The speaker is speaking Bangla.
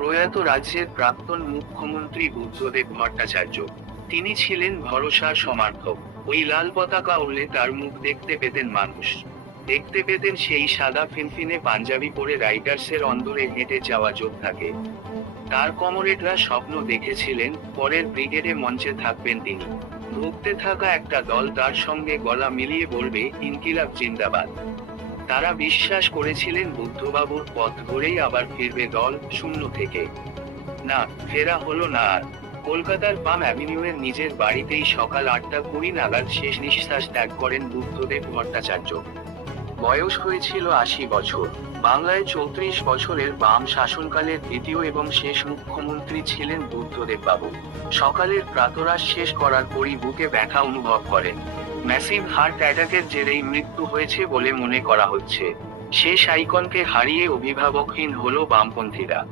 প্রয়াত রাজ্যের প্রাক্তন মুখ্যমন্ত্রী বুদ্ধদেব ভট্টাচার্য। তিনি ছিলেন ভরসার সমর্থক। ওই লাল পতাকা উড়লে তার মুখ দেখতে পেতেন মানুষ। দেখতে পেতেন সেই সাদা ফিনফিনে পাঞ্জাবি পরে রাইডার্সের অন্দরে হেঁটে যাওয়া যোদ্ধাকে। তার কমরেডরা স্বপ্ন দেখেছিলেন পরের ব্রিগেডে মঞ্চে থাকবেন তিনি। ধুঁকতে থাকা একটা দল তার সঙ্গে গলা মিলিয়ে বলবে, ইনকিলাব জিন্দাবাদ। তারা বিশ্বাস করেছিলেন বুদ্ধবাবুর পথ ধরেই আবার ফিরবে দল, শূন্য থেকে। না, ফেরা হলো না আর। কলকাতার পাম অ্যাভিনিউয়ের নিজের বাড়িতেই সকাল 8:20 নাগাদ শেষ নিঃশ্বাস ত্যাগ করেন বুদ্ধদেব ভট্টাচার্য। বয়স হয়েছিল 80 বছর। বাংলায় 34 বছরের বাম শাসনকালের দ্বিতীয় এবং শেষ মুখ্যমন্ত্রী ছিলেন বুদ্ধদেব বাবু। সকালের প্রাতরাশ শেষ করার পরই বুকে ব্যথা অনুভব করেন। ম্যাসিভ হার্ট অ্যাটাকের জেরেই মৃত্যু হয়েছে বলে মনে করা হচ্ছে। শেষ আইকনকে হারিয়ে অভিভাবকহীন হলো বামপন্থীরা।